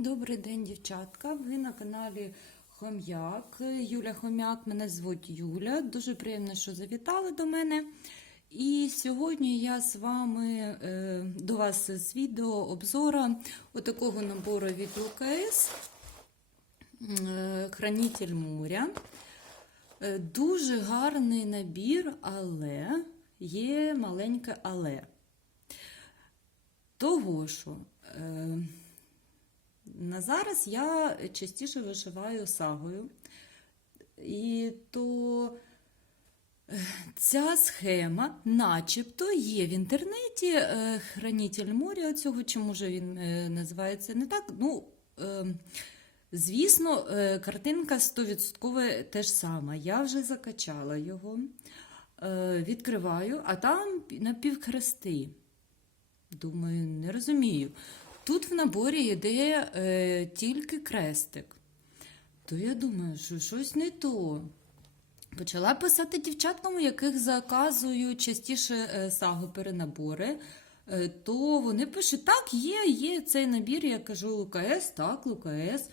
Добрий день, дівчатка. Ви на каналі Хом'як. Юля Хом'як, мене звуть Юля. Дуже приємно, що завітали до мене. І сьогодні я з вами е, до вас з відео обзора отакого набору від ЛКС е, Хранитель моря. Е, Дуже гарний набір, але є маленьке але. Того що. На зараз я частіше вишиваю сагою. І то е, ця схема, начебто, є в інтернеті е, хранитель моря цього, чи може він е, називається не так. Ну, е, звісно, картинка 100% теж сама. Я вже закачала його, відкриваю, а там напівхрести. Думаю, не розумію. Тут в наборі йде е, тільки крестик. То я думаю, що щось не то. Почала писати дівчаткам, у яких заказую частіше е, сагу перенабори. Е, то вони пишуть: так, є, є цей набір. Я кажу ЛКС, так, ЛКС.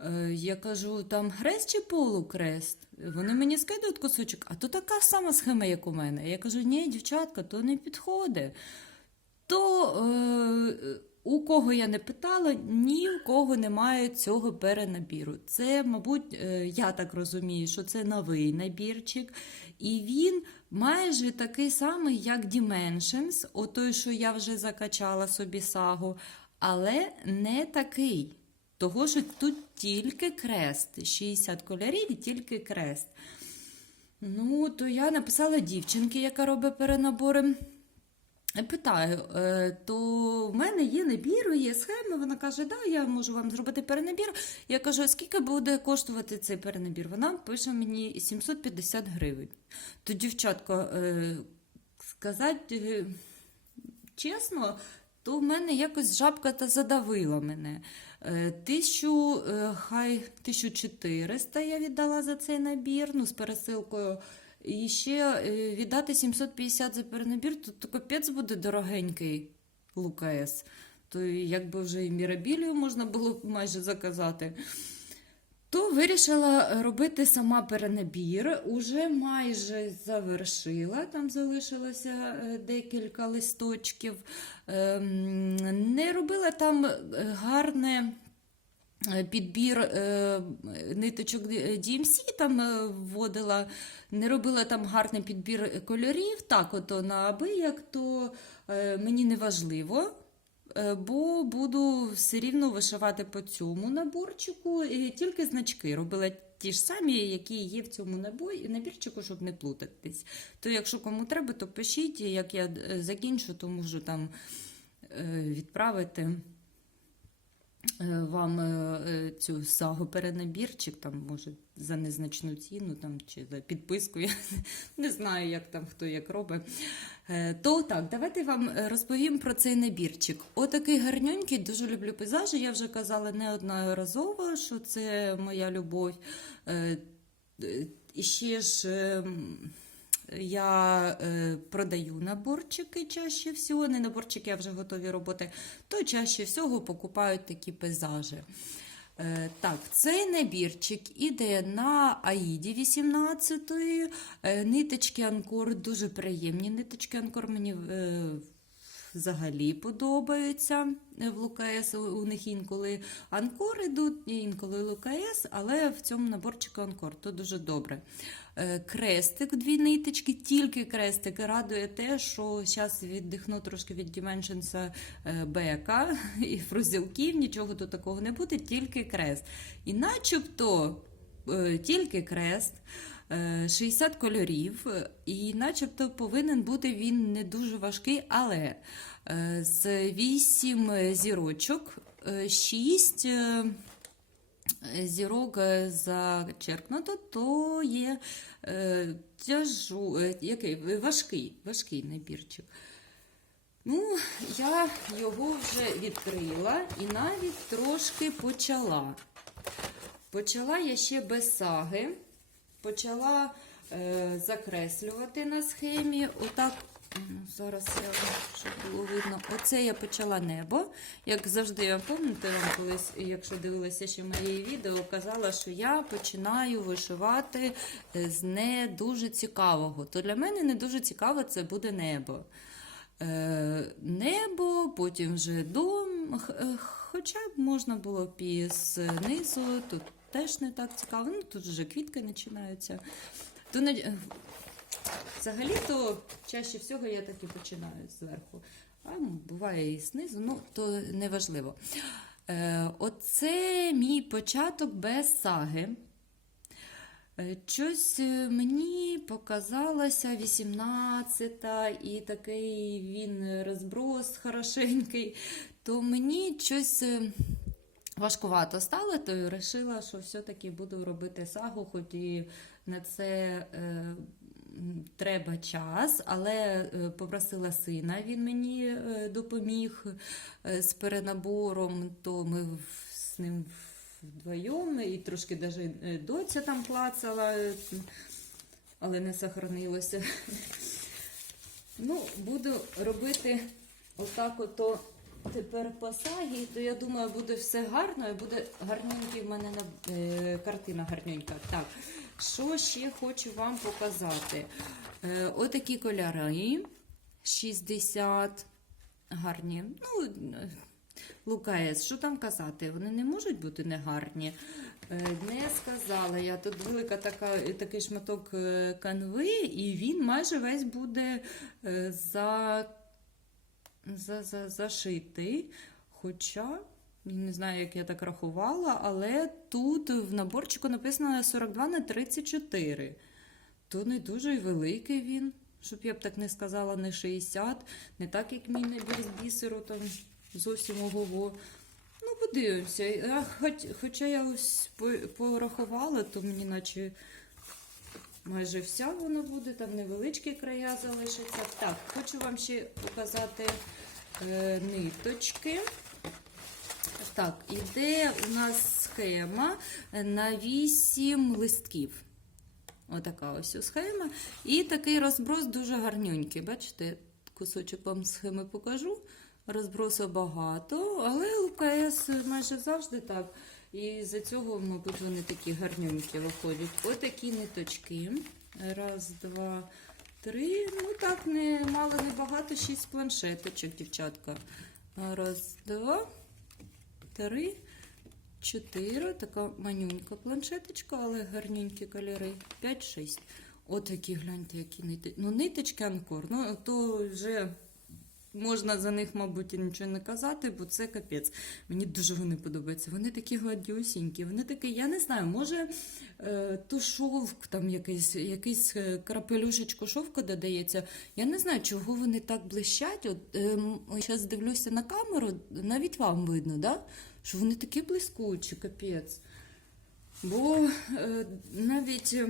Е, я кажу, там хрест чи полукрест. Вони мені скидують кусочок, а то така сама схема, як у мене. Я кажу, ні, дівчатка, то не підходить. То е, у кого я не питала, ні у кого немає цього перенабіру. Це, мабуть, е, я так розумію, що це новий набірчик, і він майже такий самий, як Dimensions, отой, що я вже закачала собі сагу, але не такий. Того, що тут тільки крест, 60 кольорів і тільки крест. Ну, то я написала дівчинки, яка робить перенабори. Питаю, е, то в мене є набір, є схеми. Вона каже, да, я можу вам зробити перенабір. Я кажу, скільки буде коштувати цей перенабір? Вона пише мені 750 гривень. То, дівчатка, е, сказати е, чесно, то в мене якось жабка та задавила мене. Е, Тисячу, е, хай 1400 я віддала за цей набір, ну, з пересилкою. І ще е, віддати 750 за перенабір, то, то капець буде дорогенький Лукас. То якби вже і мірабілію можна було майже заказати. То вирішила робити сама перенабір. Уже майже завершила, там залишилося е, декілька листочків. Ем, Не робила там е, гарне. Е, Підбір е, ниточок DMC там е, вводила, не робила там гарний підбір кольорів. Так, ото на абияк, то е, мені не важливо, е, бо буду все рівно вишивати по цьому наборчику, і тільки значки робила ті ж самі, які є в цьому набої, набірчику, щоб не плутатись. То якщо кому треба, то пишіть, як я е, закінчу, то можу там е, відправити е, вам е, е, цю сагу перенабірчик, там, може, за незначну ціну там, чи за підписку. Я не знаю, як там хто як робить. Е, То так, давайте вам е, розповім про цей набірчик. Отакий гарненький, дуже люблю пейзажі. Я вже казала неодноразово, що це моя любов. Е, е, І ще ж. Я е, продаю наборчики чаще всього, не наборчики, а вже готові роботи, то чаще всього покупають такі пейзажі. Е, так, цей набірчик іде на Аїді 18 е, ниточки Анкор, дуже приємні ниточки Анкор мені е, взагалі подобаються е, в ЛКС. У них інколи Анкор ідуть, інколи ЛКС, але в цьому наборчику Анкор, то дуже добре. Е, Крестик, дві ниточки, тільки крестик. Радує те, що зараз віддихну трошки від е, бека і фрузілків, нічого тут такого не буде, тільки крест. І начебто е, тільки крест. Е, 60 кольорів, е, і начебто повинен бути він не дуже важкий, але е, з 8 зірочок, 6 зірок е, зачеркнуто, то є е, тяжу, е, який, важкий, важкий набірчик. Ну, я його вже відкрила і навіть трошки почала. Почала я ще без саги, почала е, закреслювати на схемі. Отак Ну, Зараз я щоб було видно. Оце я почала небо. Як завжди, я пам'ятаю вам колись, якщо дивилися ще мої відео, казала, що я починаю вишивати е, з не дуже цікавого. То для мене не дуже цікаво це буде небо. Е, небо, потім вже дом. Е, Хоча б можна було б і тут теж не так цікаво. Ну, тут вже квітки починаються. То не... е, Взагалі-то чаще всього я так і починаю зверху. А буває і знизу, ну то не важливо. Е, оце мій початок без саги. Е, Щось е, мені показалося 18-та і такий він розброс хорошенький, то мені щось важкувато стало, то й вирішила, що все-таки буду робити сагу, хоч і на це е, треба час, але е, попросила сина, він мені е, допоміг е, з перенабором, то ми з ним вдвоєм, і трошки навіть доця там плацала, але не сохранилося. Ну, буду робити отак ото тепер по сагі, то я думаю, буде все гарно і буде гарненький в мене на, е, картина гарненька. Так, що ще хочу вам показати? Е, отакі кольори 60 гарні. Ну, Лукаєс, що там казати? Вони не можуть бути негарні. Е, Не сказала я. Тут велика така, такий шматок е, канви, і він майже весь буде е, за, за, за, зашитий. Хоча, не знаю, як я так рахувала, але тут в наборчику написано 42 на 34. То не дуже великий він, щоб я б так не сказала, не 60, не так, як мій набір з бісеру, там зовсім ого-го. Ну, подивимося. Хоч, хоча я ось порахувала, то мені наче майже вся вона буде, там невеличкі края залишаться. Так, хочу вам ще показати е, ниточки. Так, іде у нас схема на 8 листків. Отака ось схема. І такий розброс дуже гарнюнький. Бачите, кусочок вам схеми покажу. Розбросу багато, але ЛКС майже завжди так. І за цього, мабуть, вони такі гарнюнькі виходять. Отакі ниточки. Раз, два, три. Ну так, не мало не багато, шість планшеточок, дівчатка. Раз, два, три, чотири. Така манюнька планшеточка, але гарненькі кольори. П'ять-шість. Отакі, гляньте, які ниточки. Ну, ниточки анкор. Ну, то вже можна за них, мабуть, нічого не казати, бо це капець. Мені дуже вони подобаються. Вони такі гладюсінькі, вони такі, я не знаю, може е, то шовк, там якийсь, якийсь е, крапелюшечку шовку додається. Я не знаю, чого вони так блищать. От е, зараз дивлюся на камеру, навіть вам видно, да? що вони такі блискучі, капець. Бо е, навіть. е,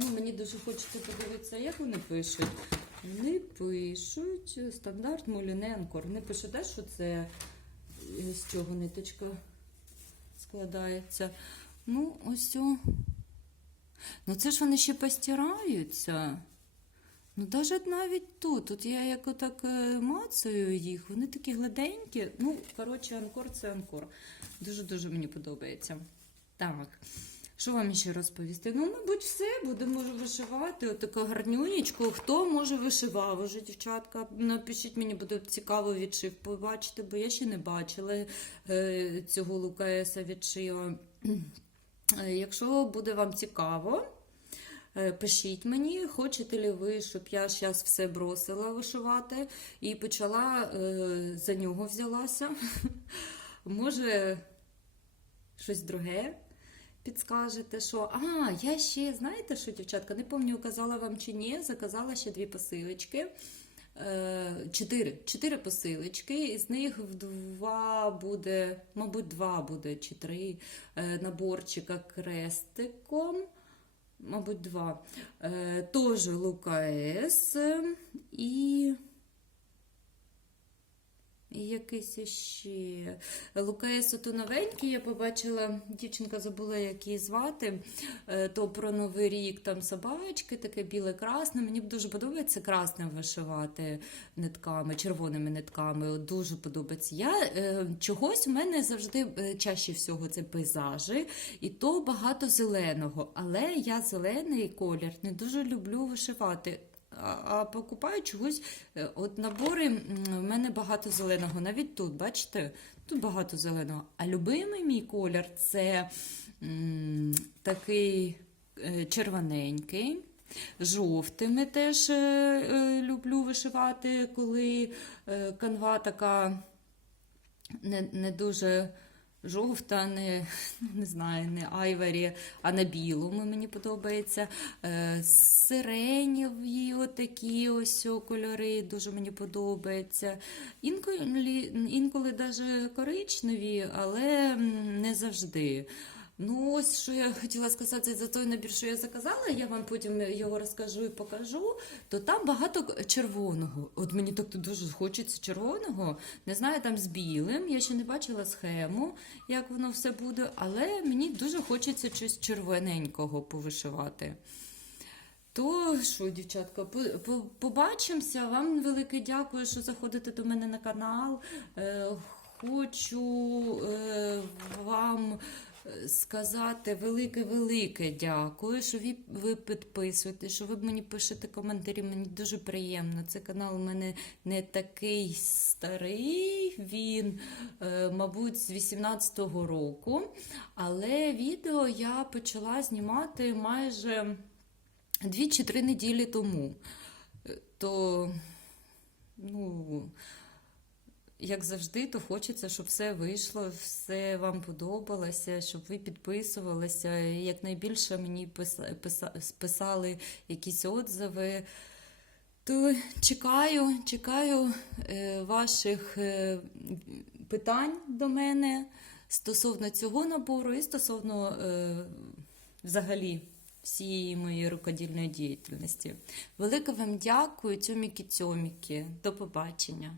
Ну, мені дуже хочеться подивитися, як вони пишуть. Вони пишуть е, стандарт Моліне Анкор. Вони пишуть, те, що це е, з чого ниточка складається. Ну, ось. Ну, це ж вони ще постираються. Ну, навіть навіть тут. Тут я як отак е, мацаю їх, вони такі гладенькі. Ну, коротше, анкор це анкор. Дуже-дуже мені подобається. Так. Що вам ще розповісти? Ну, мабуть, все. Будемо вишивати. Отаку гарнюнечку. Хто може вишивав уже, дівчатка? Напишіть мені, буде цікаво відшив побачити, бо я ще не бачила е, цього Лукаеса відшива. Е, Якщо буде вам цікаво, е, пишіть мені, хочете ли ви, щоб я зараз все бросила вишивати і почала за нього взялася. Може, щось друге підскажете, що а, я ще, знаєте що, дівчатка, не пам'ятаю, казала вам чи ні, заказала ще дві посилочки. Е, Чотири, чотири посилочки, із них в два буде, мабуть, два буде чи три е, наборчика крестиком. Мабуть, два. Е, Теж Лука С. І І якийсь ще. Лукаєс ото новенький, я побачила, дівчинка забула, як її звати. Е, То про Новий рік там собачки, таке біле-красне. Мені дуже подобається красним вишивати нитками, червоними нитками. Дуже подобається. Я е, чогось у мене завжди е, чаще всього це пейзажі, і то багато зеленого. Але я зелений колір не дуже люблю вишивати. А, покупаю чогось. е, От набори в мене багато зеленого. Навіть тут, бачите, тут багато зеленого. А любимий мій колір це такий е, червоненький. Жовтими теж е, люблю вишивати, коли канва така не, не дуже жовта, не, не знаю, не айвері, а на білому мені подобається. Е, Сиренєві отакі ось кольори дуже мені подобаються. Інколи, інколи навіть коричневі, але не завжди. Ну, ось що я хотіла сказати за той набір, що я заказала, я вам потім його розкажу і покажу, то там багато червоного. От мені так дуже хочеться червоного. Не знаю, там з білим. Я ще не бачила схему, як воно все буде, але мені дуже хочеться щось червоненького повишивати. То що, дівчатка, по- по- побачимося. Вам велике дякую, що заходите до мене на канал. Е, Хочу е, вам сказати велике-велике дякую, що ви, підписуєте, що ви мені пишете коментарі. Мені дуже приємно. Цей канал у мене не такий старий, він, е, мабуть, з 18-го року. Але відео я почала знімати майже дві чи три неділі тому. Е, То, ну, як завжди, то хочеться, щоб все вийшло, все вам подобалося, щоб ви підписувалися. Якнайбільше мені писа- писа- писали якісь отзиви. То чекаю, чекаю е, ваших е, питань до мене стосовно цього набору і стосовно е, взагалі всієї моєї рукодільної діяльності. Велике вам дякую, цьоміки-цьоміки. До побачення.